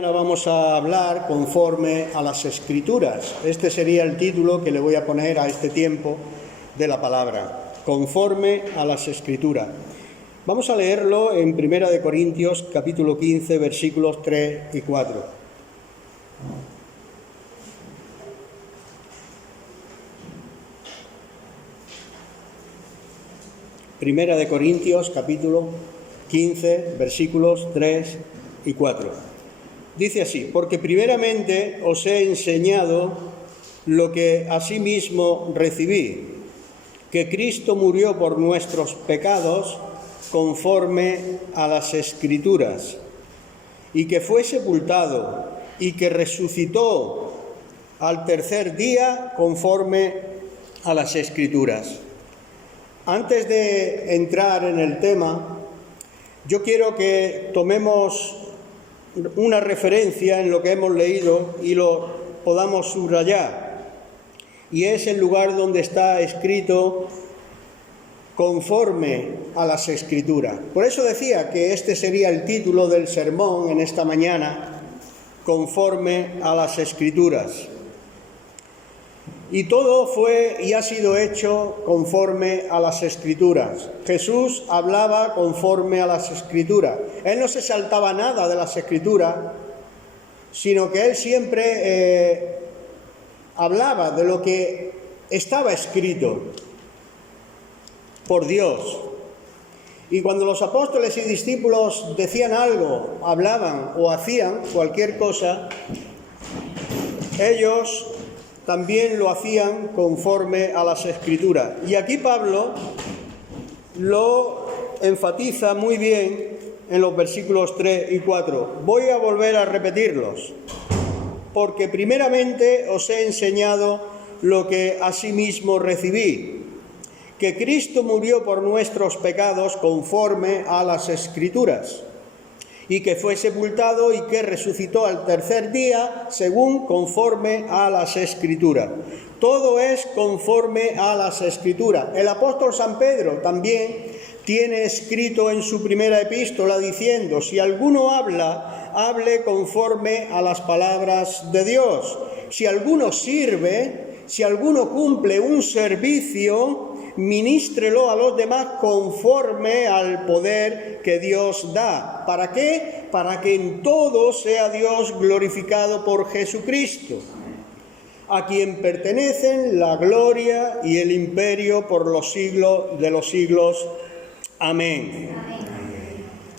Vamos a hablar conforme a las Escrituras. Este sería el título que le voy a poner a este tiempo de la palabra, conforme a las Escrituras. Vamos a leerlo en 1 de Corintios, capítulo 15, versículos 3 y 4. Primera de Corintios, capítulo 15, versículos 3 y 4. Dice así: porque primeramente os he enseñado lo que asimismo recibí, que Cristo murió por nuestros pecados conforme a las Escrituras, y que fue sepultado, y que resucitó al tercer día conforme a las Escrituras. Antes de entrar en el tema, yo quiero que tomemos una referencia en lo que hemos leído y lo podamos subrayar, y es el lugar donde está escrito conforme a las Escrituras. Por eso decía que este sería el título del sermón en esta mañana, conforme a las Escrituras. Y todo fue y ha sido hecho conforme a las Escrituras. Jesús hablaba conforme a las Escrituras. Él no se saltaba nada de las Escrituras, sino que él siempre hablaba de lo que estaba escrito por Dios. Y cuando los apóstoles y discípulos decían algo, hablaban o hacían cualquier cosa, ellos también lo hacían conforme a las Escrituras. Y aquí Pablo lo enfatiza muy bien en los versículos 3 y 4. Voy a volver a repetirlos. Porque primeramente os he enseñado lo que asimismo recibí, que Cristo murió por nuestros pecados conforme a las Escrituras, y que fue sepultado y que resucitó al tercer día según conforme a las Escrituras. Todo es conforme a las Escrituras. El apóstol San Pedro también tiene escrito en su primera epístola diciendo: si alguno habla, hable conforme a las palabras de Dios. Si alguno sirve, si alguno cumple un servicio, ministrelo a los demás conforme al poder que Dios da. ¿Para qué? Para que en todo sea Dios glorificado por Jesucristo, a quien pertenecen la gloria y el imperio por los siglos de los siglos. Amén.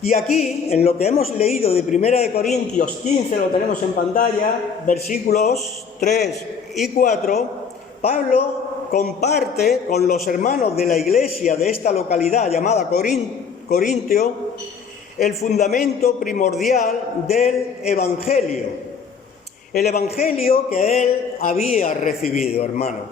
Y aquí, en lo que hemos leído de 1 de Corintios 15, lo tenemos en pantalla, versículos 3 y 4, Pablo comparte con los hermanos de la iglesia de esta localidad llamada Corintio el fundamento primordial del Evangelio. El Evangelio que él había recibido, hermano.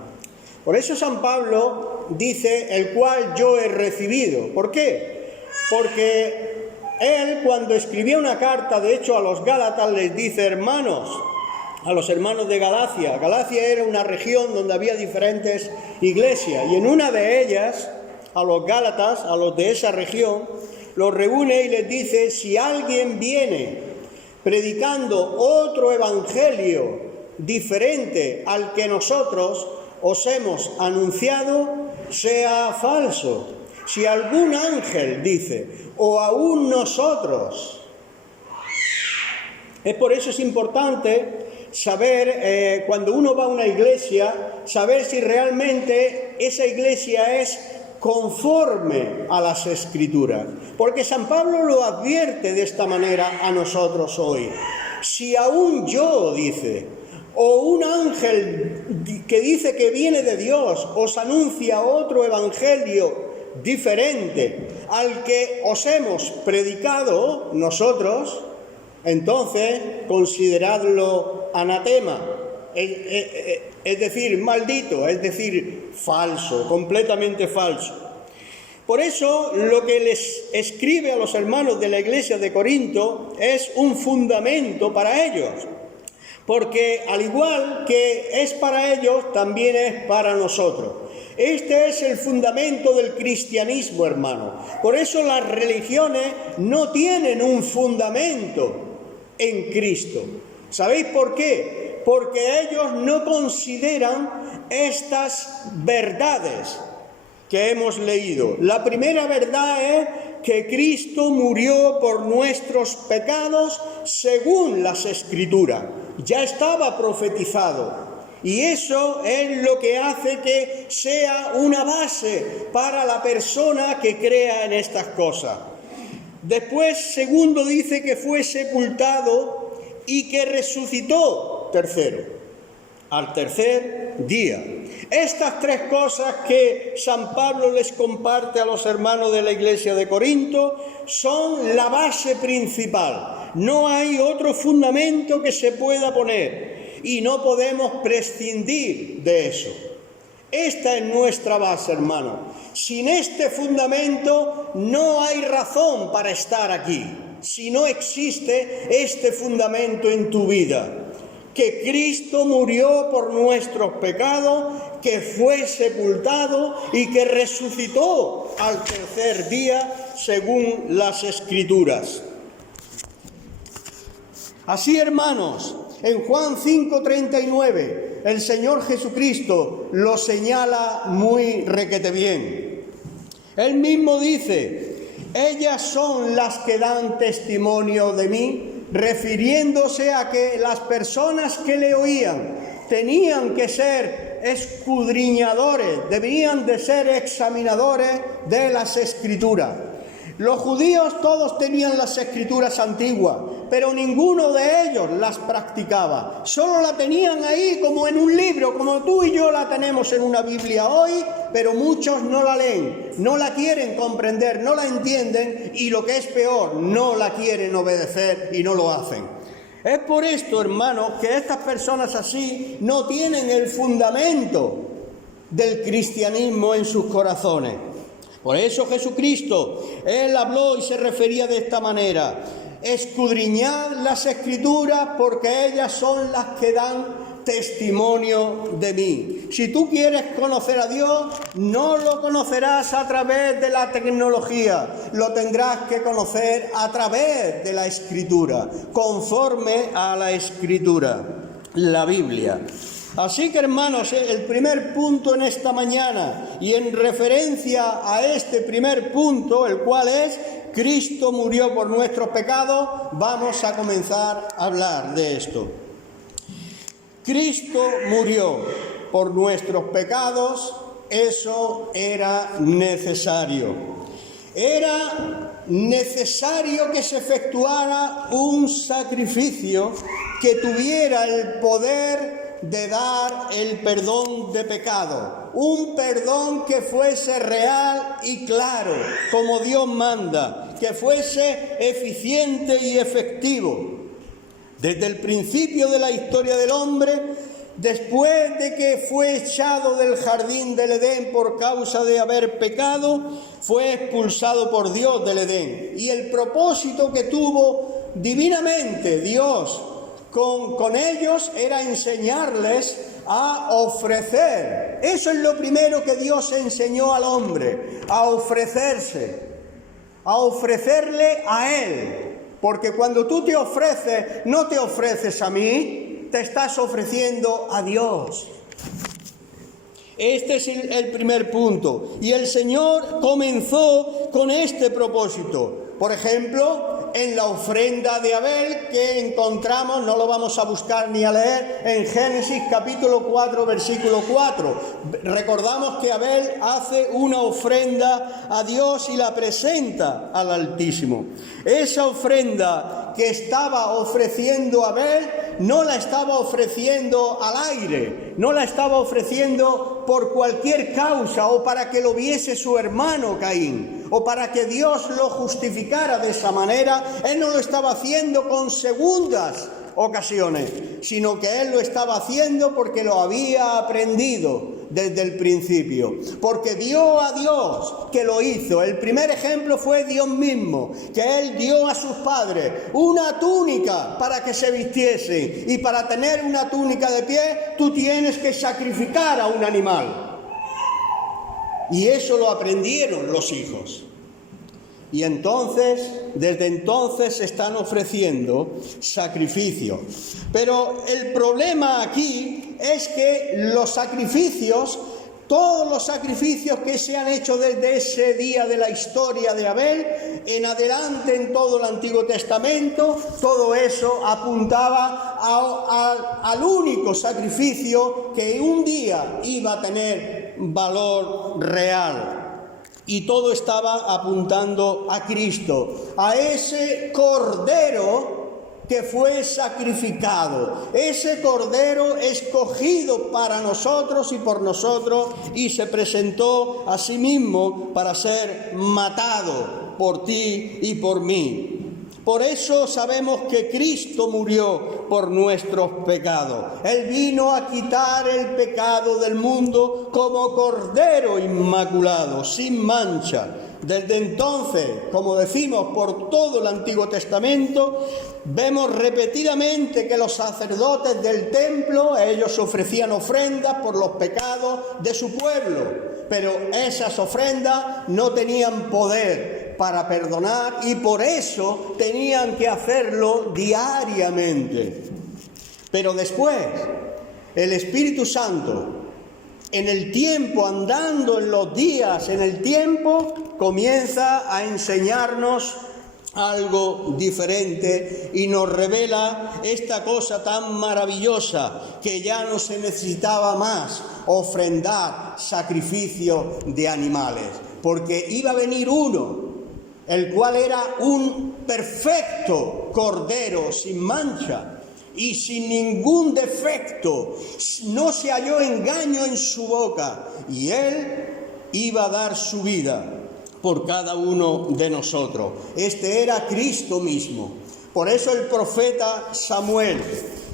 Por eso San Pablo dice: el cual yo he recibido. ¿Por qué? Porque él, cuando escribía una carta, de hecho a los Gálatas, les dice: hermanos, a los hermanos de Galacia. Galacia era una región donde había diferentes iglesias, y en una de ellas, a los Gálatas, a los de esa región, los reúne y les dice: si alguien viene predicando otro evangelio diferente al que nosotros os hemos anunciado, sea falso. Si algún ángel dice, o aún nosotros. Es por eso es importante saber, cuando uno va a una iglesia, saber si realmente esa iglesia es conforme a las Escrituras. Porque San Pablo lo advierte de esta manera a nosotros hoy. Si aún yo, dice, o un ángel que dice que viene de Dios os anuncia otro evangelio diferente al que os hemos predicado nosotros, entonces consideradlo anatema, es decir, maldito, es decir, falso, completamente falso. Por eso lo que les escribe a los hermanos de la iglesia de Corinto es un fundamento para ellos, porque al igual que es para ellos, también es para nosotros. Este es el fundamento del cristianismo, hermano. Por eso las religiones no tienen un fundamento. en Cristo. ¿Sabéis por qué? Porque ellos no consideran estas verdades que hemos leído. La primera verdad es que Cristo murió por nuestros pecados según las Escrituras. Ya estaba profetizado. Y eso es lo que hace que sea una base para la persona que crea en estas cosas. Después, segundo, dice que fue sepultado y que resucitó, tercero, al tercer día. Estas tres cosas que San Pablo les comparte a los hermanos de la iglesia de Corinto son la base principal. No hay otro fundamento que se pueda poner y no podemos prescindir de eso. Esta es nuestra base, hermano. Sin este fundamento no hay razón para estar aquí. Si no existe este fundamento en tu vida, que Cristo murió por nuestros pecados, que fue sepultado y que resucitó al tercer día según las Escrituras. Así, hermanos, en Juan 5:39, el Señor Jesucristo lo señala muy requete bien. Él mismo dice: ellas son las que dan testimonio de mí, refiriéndose a que las personas que le oían tenían que ser escudriñadores, debían de ser examinadores de las Escrituras. Los judíos todos tenían las Escrituras antiguas, pero ninguno de ellos las practicaba. Solo la tenían ahí como en un libro, como tú y yo la tenemos en una Biblia hoy, pero muchos no la leen, no la quieren comprender, no la entienden y lo que es peor, no la quieren obedecer y no lo hacen. Es por esto, hermanos, que estas personas así no tienen el fundamento del cristianismo en sus corazones. Por eso Jesucristo, Él habló y se refería de esta manera: escudriñad las Escrituras porque ellas son las que dan testimonio de mí. Si tú quieres conocer a Dios, no lo conocerás a través de la tecnología, lo tendrás que conocer a través de la Escritura, conforme a la Escritura, la Biblia. Así que, hermanos, el primer punto en esta mañana, y en referencia a este primer punto, el cual es Cristo murió por nuestros pecados, vamos a comenzar a hablar de esto. Cristo murió por nuestros pecados, eso era necesario. Era necesario que se efectuara un sacrificio que tuviera el poder de dar el perdón de pecado, un perdón que fuese real y claro, como Dios manda, que fuese eficiente y efectivo. Desde el principio de la historia del hombre, después de que fue echado del jardín del Edén por causa de haber pecado, fue expulsado por Dios del Edén. Y el propósito que tuvo divinamente Dios con ellos era enseñarles a ofrecer. Eso es lo primero que Dios enseñó al hombre, a ofrecerse, a ofrecerle a Él. Porque cuando tú te ofreces, no te ofreces a mí, te estás ofreciendo a Dios. Este es el primer punto. Y el Señor comenzó con este propósito. Por ejemplo, en la ofrenda de Abel que encontramos, no lo vamos a buscar ni a leer, en Génesis capítulo 4, versículo 4. Recordamos que Abel hace una ofrenda a Dios y la presenta al Altísimo. Esa ofrenda que estaba ofreciendo Abel, no la estaba ofreciendo al aire, no la estaba ofreciendo por cualquier causa o para que lo viese su hermano Caín, o para que Dios lo justificara de esa manera. Él no lo estaba haciendo con segundas ocasiones, sino que Él lo estaba haciendo porque lo había aprendido desde el principio, porque vio a Dios que lo hizo. El primer ejemplo fue Dios mismo, que Él dio a sus padres una túnica para que se vistiesen, y para tener una túnica de pie tú tienes que sacrificar a un animal. Y eso lo aprendieron los hijos. Y entonces, desde entonces, están ofreciendo sacrificios. Pero el problema aquí es que los sacrificios, todos los sacrificios que se han hecho desde ese día de la historia de Abel, en adelante en todo el Antiguo Testamento, todo eso apuntaba al único sacrificio que un día iba a tener valor real. Y todo estaba apuntando a Cristo, a ese Cordero que fue sacrificado, ese Cordero escogido para nosotros y por nosotros, y se presentó a sí mismo para ser matado por ti y por mí. Por eso sabemos que Cristo murió por nuestros pecados. Él vino a quitar el pecado del mundo como Cordero inmaculado, sin mancha. Desde entonces, como decimos, por todo el Antiguo Testamento, vemos repetidamente que los sacerdotes del templo, ellos ofrecían ofrendas por los pecados de su pueblo, pero esas ofrendas no tenían poder para perdonar y por eso tenían que hacerlo diariamente. Pero después, el Espíritu Santo, en el tiempo, andando en los días, en el tiempo, comienza a enseñarnos algo diferente y nos revela esta cosa tan maravillosa, que ya no se necesitaba más ofrendar sacrificio de animales, porque iba a venir uno, el cual era un perfecto Cordero sin mancha y sin ningún defecto, no se halló engaño en su boca, y él iba a dar su vida por cada uno de nosotros. Este era Cristo mismo. Por eso el profeta Samuel,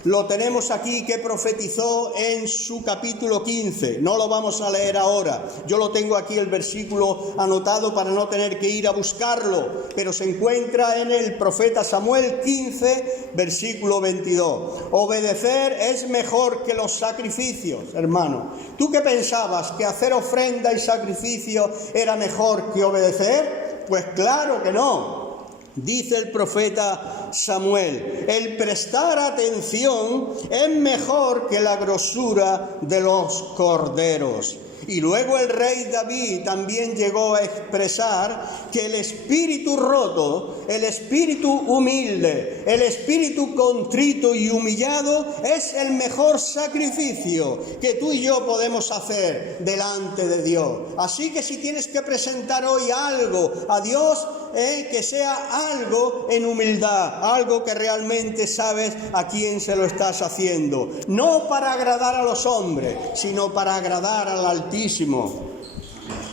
lo tenemos aquí, que profetizó en su capítulo 15. No lo vamos a leer ahora. Yo lo tengo aquí el versículo anotado para no tener que ir a buscarlo. Pero se encuentra en el profeta Samuel 15, versículo 22. Obedecer es mejor que los sacrificios, hermano. ¿Tú qué pensabas? ¿Que hacer ofrenda y sacrificio era mejor que obedecer? Pues claro que no. Dice el profeta Samuel, el prestar atención es mejor que la grosura de los corderos. Y luego el rey David también llegó a expresar que el espíritu roto, el espíritu humilde, el espíritu contrito y humillado es el mejor sacrificio que tú y yo podemos hacer delante de Dios. Así que si tienes que presentar hoy algo a Dios, que sea algo en humildad, algo que realmente sabes a quién se lo estás haciendo. No para agradar a los hombres, sino para agradar al Altísimo.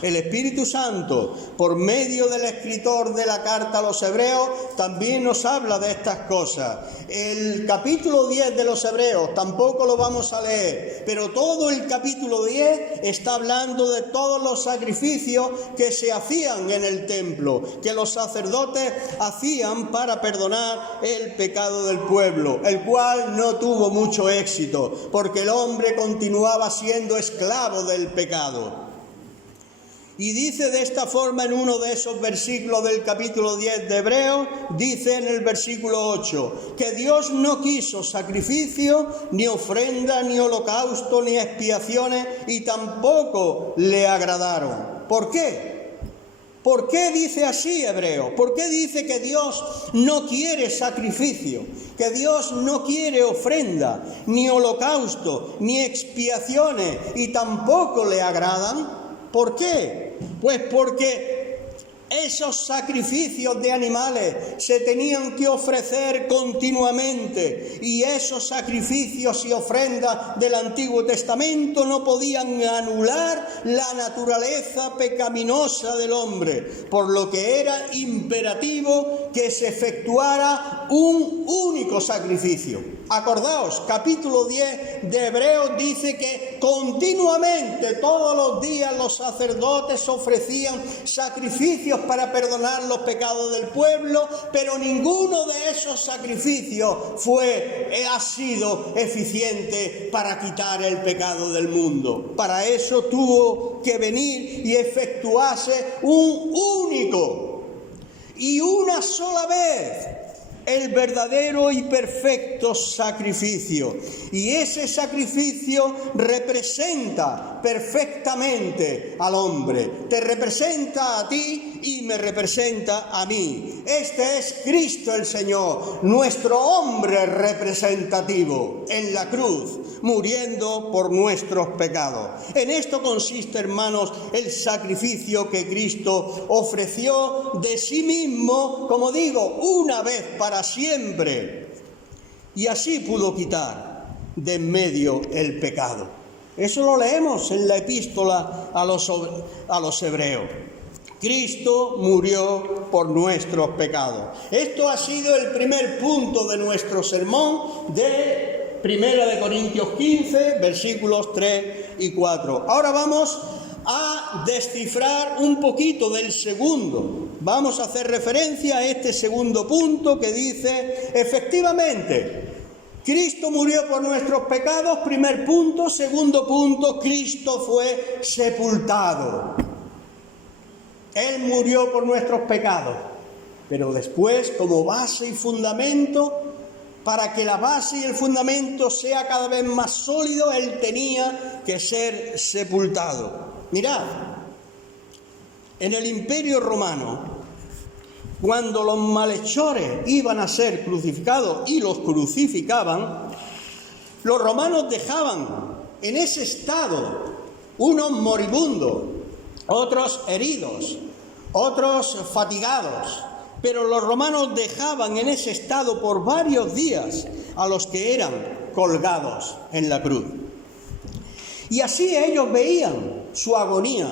El Espíritu Santo, por medio del escritor de la carta a los Hebreos, también nos habla de estas cosas. El capítulo 10 de los Hebreos tampoco lo vamos a leer, pero todo el capítulo 10 está hablando de todos los sacrificios que se hacían en el templo, que los sacerdotes hacían para perdonar el pecado del pueblo, el cual no tuvo mucho éxito, porque el hombre continuaba siendo esclavo del pecado. Y dice de esta forma en uno de esos versículos del capítulo 10 de Hebreos, dice en el versículo 8, que Dios no quiso sacrificio, ni ofrenda, ni holocausto, ni expiaciones, y tampoco le agradaron. ¿Por qué? ¿Por qué dice así Hebreo? ¿Por qué dice que Dios no quiere sacrificio? Que Dios no quiere ofrenda, ni holocausto, ni expiaciones, y tampoco le agradan. ¿Por qué? Pues porque esos sacrificios de animales se tenían que ofrecer continuamente, y esos sacrificios y ofrendas del Antiguo Testamento no podían anular la naturaleza pecaminosa del hombre, por lo que era imperativo que se efectuara un único sacrificio. Acordaos, capítulo 10 de Hebreos dice que continuamente, todos los días, los sacerdotes ofrecían sacrificios para perdonar los pecados del pueblo, pero ninguno de esos sacrificios ha sido eficiente para quitar el pecado del mundo. Para eso tuvo que venir y efectuarse un único y una sola vez el verdadero y perfecto sacrificio. Y ese sacrificio representa perfectamente al hombre. Te representa a ti y me representa a mí. Este es Cristo el Señor, nuestro hombre representativo en la cruz, muriendo por nuestros pecados. En esto consiste, hermanos, el sacrificio que Cristo ofreció de sí mismo, como digo, una vez para siempre. Y así pudo quitar de en medio el pecado. Eso lo leemos en la epístola a los hebreos. Cristo murió por nuestros pecados. Esto ha sido el primer punto de nuestro sermón de 1 Corintios 15, versículos 3 y 4. Ahora vamos a descifrar un poquito del segundo. Vamos a hacer referencia a este segundo punto que dice, efectivamente, Cristo murió por nuestros pecados, primer punto. Segundo punto, Cristo fue sepultado. Él murió por nuestros pecados, pero después, como base y fundamento, para que la base y el fundamento sea cada vez más sólido, Él tenía que ser sepultado. Mirad, en el Imperio Romano, cuando los malhechores iban a ser crucificados y los crucificaban, los romanos dejaban en ese estado unos moribundos, otros heridos, otros fatigados, pero los romanos dejaban en ese estado por varios días a los que eran colgados en la cruz. Y así ellos veían su agonía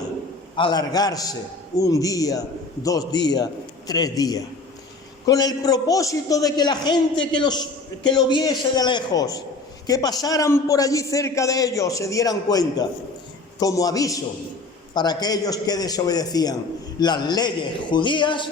alargarse un día, 2 días, 3 días, con el propósito de que la gente que lo viese de lejos, que pasaran por allí cerca de ellos, se dieran cuenta, como aviso para aquellos que desobedecían las leyes judías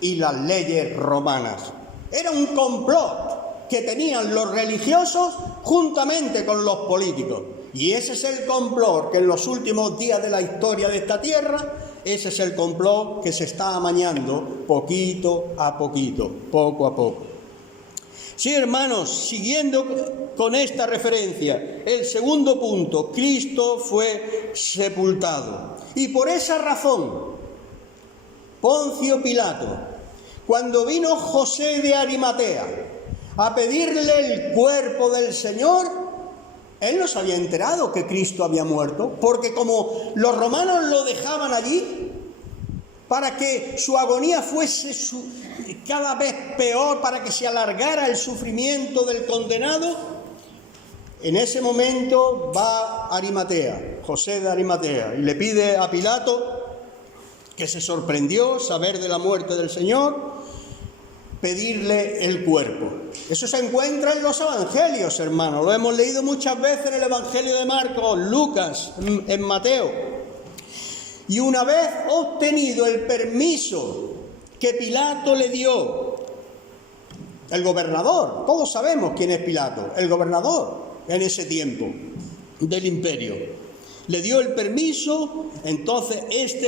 y las leyes romanas. Era un complot que tenían los religiosos juntamente con los políticos. Y ese es el complot que en los últimos días de la historia de esta tierra, ese es el complot que se está amañando poquito a poquito, poco a poco. Sí, hermanos, siguiendo con esta referencia, el segundo punto, Cristo fue sepultado. Y por esa razón, Poncio Pilato, cuando vino José de Arimatea a pedirle el cuerpo del Señor, él no se había enterado que Cristo había muerto, porque como los romanos lo dejaban allí, para que su agonía fuese cada vez peor, para que se alargara el sufrimiento del condenado, en ese momento va Arimatea, José de Arimatea, y le pide a Pilato, que se sorprendió saber de la muerte del Señor, pedirle el cuerpo. Eso se encuentra en los evangelios, hermanos. Lo hemos leído muchas veces en el evangelio de Marcos, Lucas, en Mateo. Y una vez obtenido el permiso que Pilato le dio, el gobernador, todos sabemos quién es Pilato, el gobernador en ese tiempo del imperio, le dio el permiso, entonces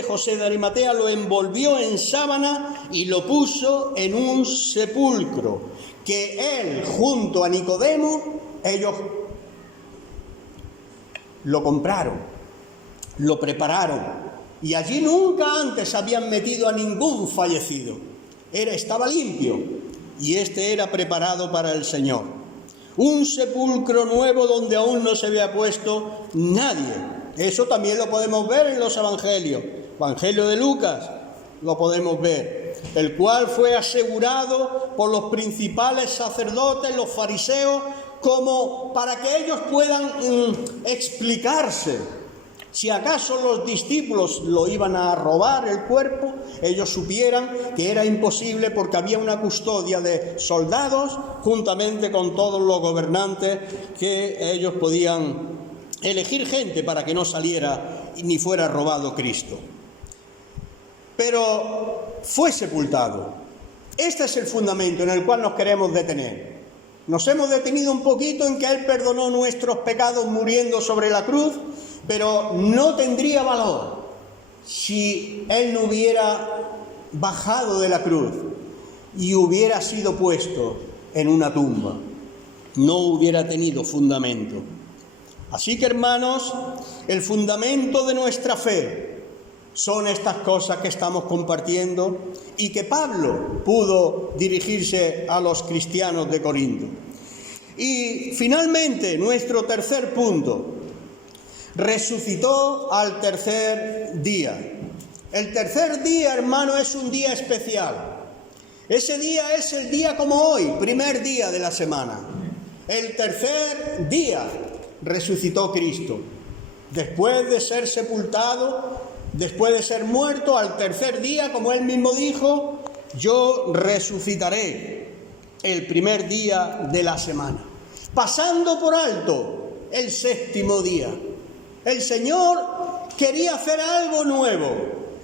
José de Arimatea lo envolvió en sábana y lo puso en un sepulcro que él junto a Nicodemo, ellos lo compraron, lo prepararon, y allí nunca antes habían metido a ningún fallecido. Estaba limpio y era preparado para el Señor. Un sepulcro nuevo donde aún no se había puesto nadie. Eso también lo podemos ver en los evangelios. Evangelio de Lucas lo podemos ver, el cual fue asegurado por los principales sacerdotes, los fariseos, como para que ellos puedan explicarse. Si acaso los discípulos lo iban a robar el cuerpo, ellos supieran que era imposible porque había una custodia de soldados juntamente con todos los gobernantes, que ellos podían elegir gente para que no saliera ni fuera robado Cristo. Pero fue sepultado. Este es el fundamento en el cual nos queremos detener. Nos hemos detenido un poquito en que Él perdonó nuestros pecados muriendo sobre la cruz, pero no tendría valor si Él no hubiera bajado de la cruz y hubiera sido puesto en una tumba. No hubiera tenido fundamento. Así que, hermanos, el fundamento de nuestra fe son estas cosas que estamos compartiendo y que Pablo pudo dirigirse a los cristianos de Corinto. Y finalmente, nuestro tercer punto: resucitó al tercer día. El tercer día, hermano, es un día especial. Ese día es el día como hoy, primer día de la semana. El tercer día resucitó Cristo. Después de ser sepultado, después de ser muerto, al tercer día, como él mismo dijo, yo resucitaré el primer día de la semana. Pasando por alto el séptimo día. El Señor quería hacer algo nuevo.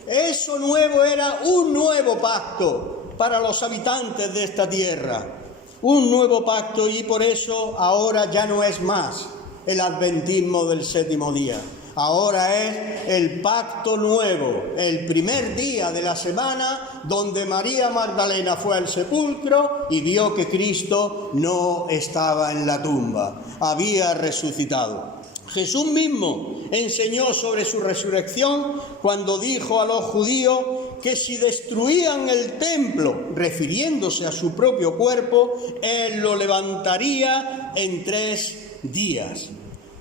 Eso nuevo era un nuevo pacto para los habitantes de esta tierra, un nuevo pacto, y por eso ahora ya no es más el adventismo del séptimo día. Ahora es el pacto nuevo, el primer día de la semana, donde María Magdalena fue al sepulcro y vio que Cristo no estaba en la tumba, había resucitado. Jesús mismo enseñó sobre su resurrección cuando dijo a los judíos que si destruían el templo, refiriéndose a su propio cuerpo, Él lo levantaría en 3 días.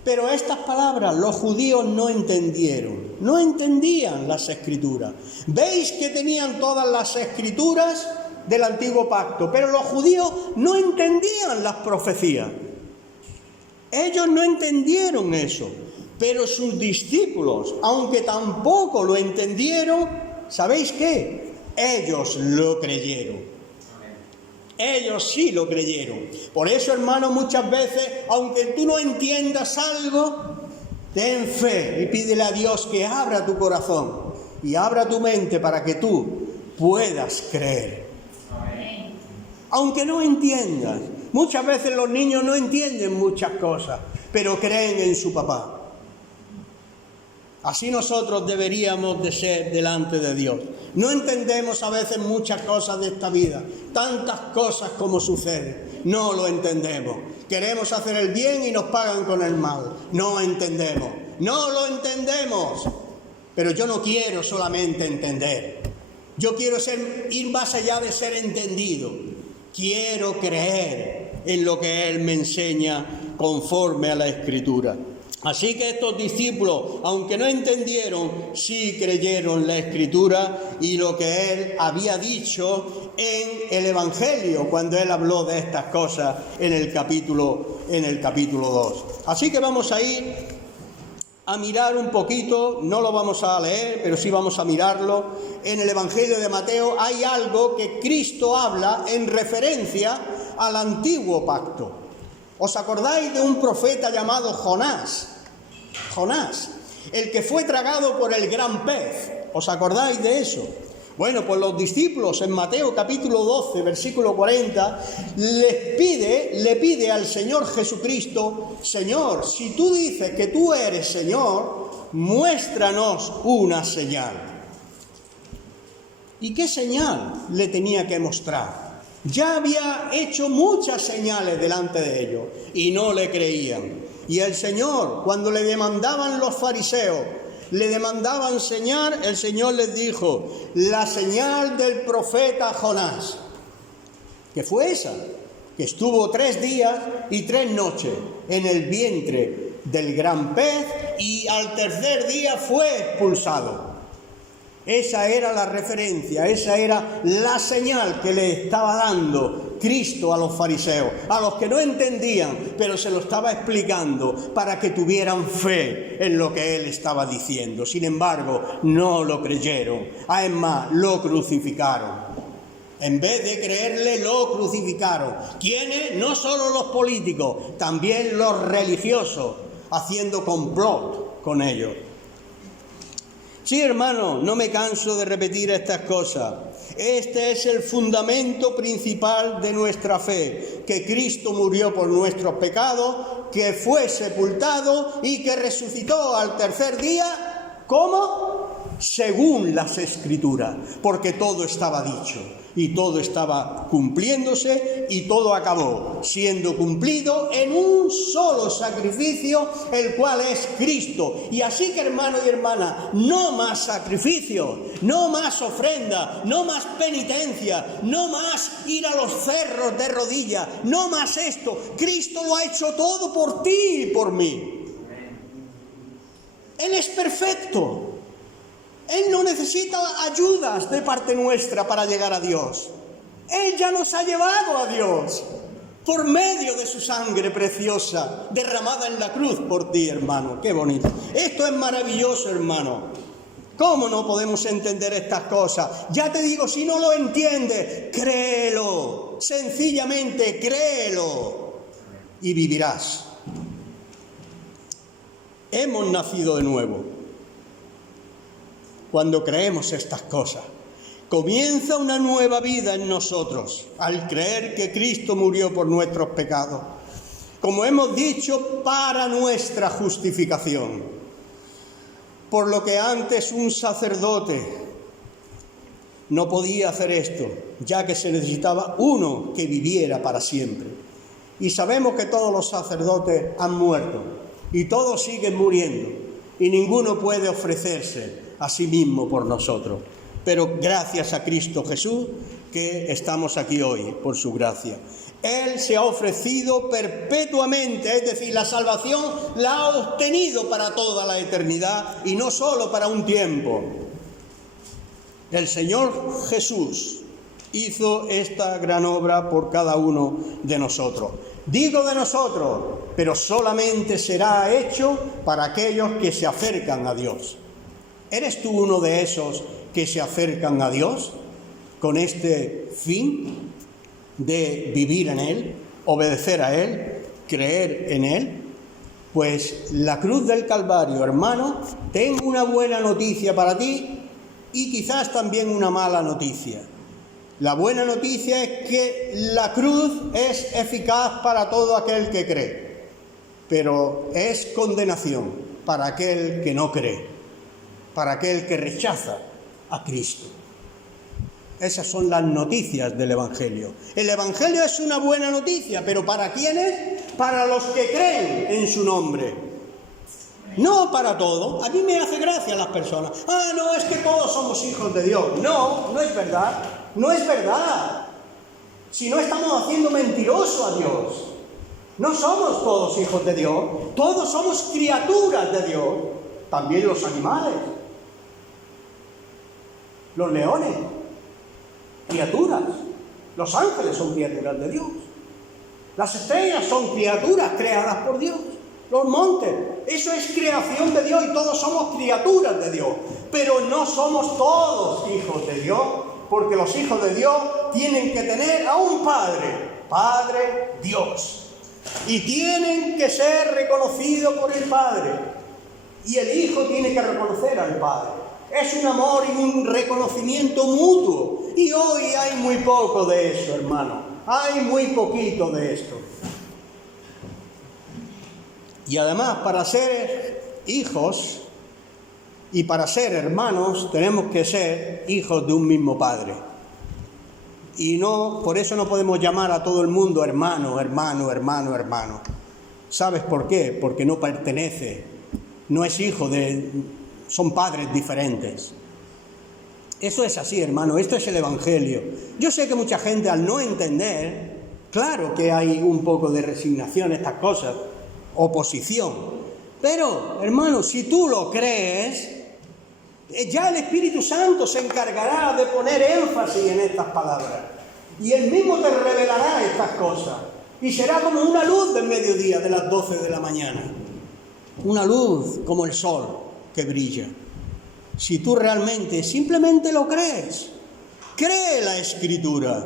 Pero estas palabras los judíos no entendieron, no entendían las Escrituras. Veis que tenían todas las Escrituras del Antiguo Pacto, pero los judíos no entendían las profecías. Ellos no entendieron eso, pero sus discípulos, aunque tampoco lo entendieron, ¿sabéis qué? Ellos lo creyeron. Ellos sí lo creyeron. Por eso, hermano, muchas veces, aunque tú no entiendas algo, ten fe y pídele a Dios que abra tu corazón y abra tu mente para que tú puedas creer. Aunque no entiendas. Muchas veces los niños no entienden muchas cosas, pero creen en su papá. Así nosotros deberíamos de ser delante de Dios. No entendemos a veces muchas cosas de esta vida, tantas cosas como suceden. No lo entendemos. Queremos hacer el bien y nos pagan con el mal. No entendemos. No lo entendemos. Pero yo no quiero solamente entender. Yo quiero ir más allá de ser entendido. Quiero creer en lo que Él me enseña conforme a la Escritura. Así que estos discípulos, aunque no entendieron, sí creyeron la Escritura y lo que Él había dicho en el Evangelio, cuando Él habló de estas cosas en el capítulo 2. Así que vamos a ir a mirar un poquito, no lo vamos a leer, pero sí vamos a mirarlo. En el Evangelio de Mateo hay algo que Cristo habla en referencia al antiguo pacto. ¿Os acordáis de un profeta llamado Jonás? Jonás, el que fue tragado por el gran pez. ¿Os acordáis de eso? Bueno, pues los discípulos en Mateo capítulo 12, versículo 40, le pide al Señor Jesucristo: Señor, si tú dices que tú eres Señor, muéstranos una señal. ¿Y qué señal le tenía que mostrar? Ya había hecho muchas señales delante de ellos y no le creían. Y el Señor, cuando le demandaban los fariseos, le demandaban señal, el Señor les dijo: la señal del profeta Jonás. ¿Qué fue esa? Que estuvo 3 días y 3 noches en el vientre del gran pez y al tercer día fue expulsado. Esa era la referencia, esa era la señal que le estaba dando Cristo a los fariseos, a los que no entendían, pero se lo estaba explicando para que tuvieran fe en lo que Él estaba diciendo. Sin embargo, no lo creyeron. Además, lo crucificaron. En vez de creerle, lo crucificaron. ¿Quiénes? No solo los políticos, también los religiosos, haciendo complot con ellos. Sí, hermano, no me canso de repetir estas cosas. Este es el fundamento principal de nuestra fe, que Cristo murió por nuestros pecados, que fue sepultado y que resucitó al tercer día. ¿Cómo? según las Escrituras, porque todo estaba dicho y todo estaba cumpliéndose y todo acabó siendo cumplido en un solo sacrificio, el cual es Cristo. Y así que, hermano y hermana, no más sacrificio, no más ofrenda, no más penitencia, no más ir a los cerros de rodillas, no más esto. Cristo lo ha hecho todo por ti y por mí. Él es perfecto. Él no necesita ayudas de parte nuestra para llegar a Dios. Él ya nos ha llevado a Dios por medio de su sangre preciosa derramada en la cruz por ti, hermano. Qué bonito. Esto es maravilloso, hermano. ¿Cómo no podemos entender estas cosas? Ya te digo, si no lo entiendes, créelo. Sencillamente créelo y vivirás. Hemos nacido de nuevo. Cuando creemos estas cosas, comienza una nueva vida en nosotros al creer que Cristo murió por nuestros pecados, como hemos dicho, para nuestra justificación. Por lo que antes un sacerdote no podía hacer esto, ya que se necesitaba uno que viviera para siempre. Y sabemos que todos los sacerdotes han muerto y todos siguen muriendo y ninguno puede ofrecerse a sí mismo por nosotros. Pero gracias a Cristo Jesús que estamos aquí hoy, por su gracia. Él se ha ofrecido perpetuamente, es decir, la salvación la ha obtenido para toda la eternidad y no solo para un tiempo. El Señor Jesús hizo esta gran obra por cada uno de nosotros. Digo de nosotros, pero solamente será hecho para aquellos que se acercan a Dios. ¿Eres tú uno de esos que se acercan a Dios con este fin de vivir en Él, obedecer a Él, creer en Él? Pues la cruz del Calvario, hermano, tengo una buena noticia para ti y quizás también una mala noticia. La buena noticia es que la cruz es eficaz para todo aquel que cree, pero es condenación para aquel que no cree, para aquel que rechaza a Cristo. Esas son las noticias del Evangelio. El Evangelio es una buena noticia, pero ¿para quiénes? Para los que creen en su nombre. No para todos. A mí me hace gracia las personas. No, es que todos somos hijos de Dios. No, no es verdad. No es verdad. Si no, estamos haciendo mentiroso a Dios. No somos todos hijos de Dios. Todos somos criaturas de Dios. También los animales. Los leones, criaturas. Los ángeles son criaturas de Dios. Las estrellas son criaturas creadas por Dios. Los montes, eso es creación de Dios y todos somos criaturas de Dios. Pero no somos todos hijos de Dios, porque los hijos de Dios tienen que tener a un Padre, Padre Dios. Y tienen que ser reconocidos por el Padre. Y el Hijo tiene que reconocer al Padre. Es un amor y un reconocimiento mutuo. Y hoy hay muy poco de eso, hermano. Hay muy poquito de esto. Y además, para ser hijos y para ser hermanos, tenemos que ser hijos de un mismo Padre. Y no, por eso no podemos llamar a todo el mundo hermano, hermano, hermano, hermano. ¿Sabes por qué? Porque no pertenece, no es hijo de... son padres diferentes. Eso es así, hermano, esto es el Evangelio. Yo sé que mucha gente, al no entender, claro que hay un poco de resignación a estas cosas, oposición. Pero, hermano, si tú lo crees, ya el Espíritu Santo se encargará de poner énfasis en estas palabras. Y Él mismo te revelará estas cosas. Y será como una luz del mediodía, de las 12 de la mañana. Una luz como el sol que brilla. Si tú realmente simplemente lo crees, cree la Escritura.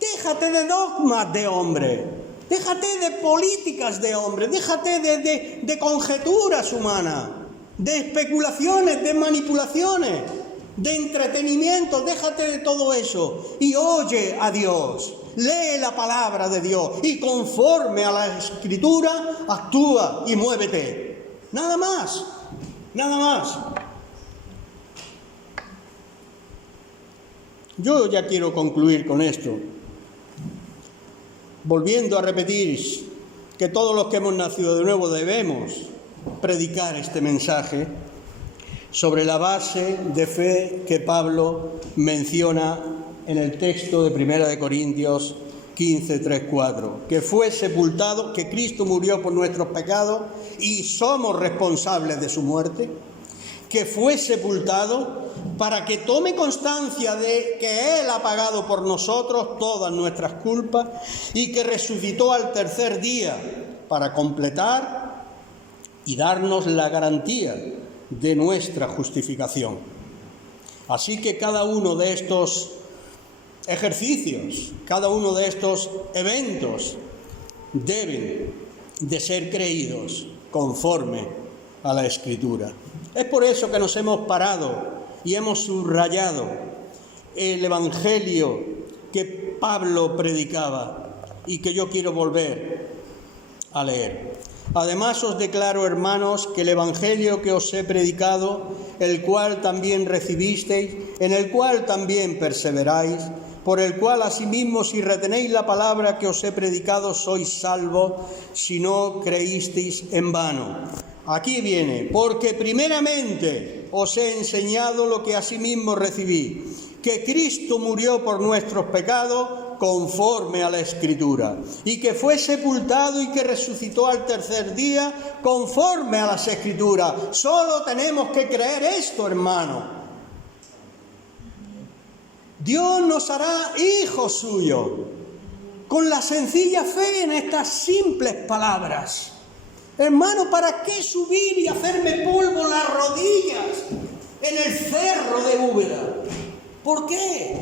Déjate de dogmas de hombre, déjate de políticas de hombre, déjate de conjeturas humanas, de especulaciones, de manipulaciones, de entretenimiento, déjate de todo eso y oye a Dios. Lee la palabra de Dios y conforme a la Escritura actúa y muévete. Nada más, nada más. Yo ya quiero concluir con esto, volviendo a repetir que todos los que hemos nacido de nuevo debemos predicar este mensaje sobre la base de fe que Pablo menciona en el texto de 1 de Corintios 15, 3, 4, que fue sepultado, que Cristo murió por nuestros pecados y somos responsables de su muerte, que fue sepultado para que tome constancia de que Él ha pagado por nosotros todas nuestras culpas y que resucitó al tercer día para completar y darnos la garantía de nuestra justificación. Así que cada uno de estos ejercicios, cada uno de estos eventos deben de ser creídos conforme a la Escritura. Es por eso que nos hemos parado y hemos subrayado el Evangelio que Pablo predicaba y que yo quiero volver a leer. Además os declaro, hermanos, que el Evangelio que os he predicado, el cual también recibisteis, en el cual también perseveráis, por el cual asimismo si retenéis la palabra que os he predicado sois salvos, si no creísteis en vano. Aquí viene, porque primeramente os he enseñado lo que asimismo recibí, que Cristo murió por nuestros pecados conforme a la Escritura, y que fue sepultado y que resucitó al tercer día conforme a las Escrituras. Solo tenemos que creer esto, hermano. Dios nos hará hijos suyos con la sencilla fe en estas simples palabras. Hermano, ¿para qué subir y hacerme polvo las rodillas en el cerro de Úbeda? ¿Por qué?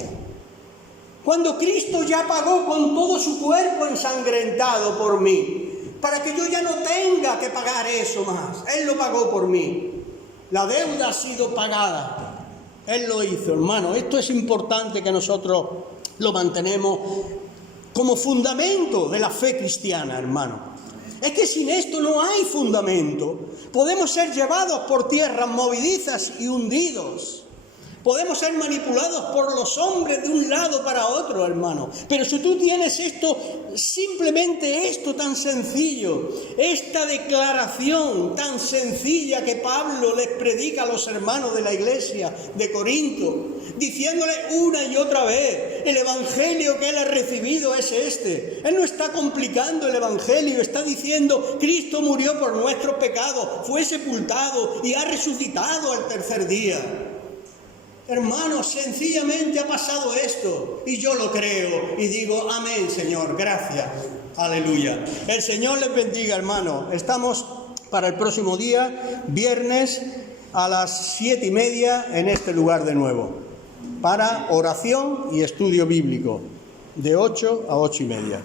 Cuando Cristo ya pagó con todo su cuerpo ensangrentado por mí, para que yo ya no tenga que pagar eso más. Él lo pagó por mí. La deuda ha sido pagada. Él lo hizo, hermano. Esto es importante que nosotros lo mantenemos como fundamento de la fe cristiana, hermano. Es que sin esto no hay fundamento. Podemos ser llevados por tierras movedizas y hundidos. Podemos ser manipulados por los hombres de un lado para otro, hermano. Pero si tú tienes esto, simplemente esto tan sencillo, esta declaración tan sencilla que Pablo les predica a los hermanos de la iglesia de Corinto, diciéndole una y otra vez, el evangelio que él ha recibido es este. Él no está complicando el evangelio, está diciendo, Cristo murió por nuestros pecados, fue sepultado y ha resucitado al tercer día. Hermanos, sencillamente ha pasado esto y yo lo creo y digo, amén, Señor, gracias, aleluya. El Señor les bendiga, hermano. Estamos para el próximo día, viernes, a las 7:30 en este lugar de nuevo, para oración y estudio bíblico, de 8 a 8:30.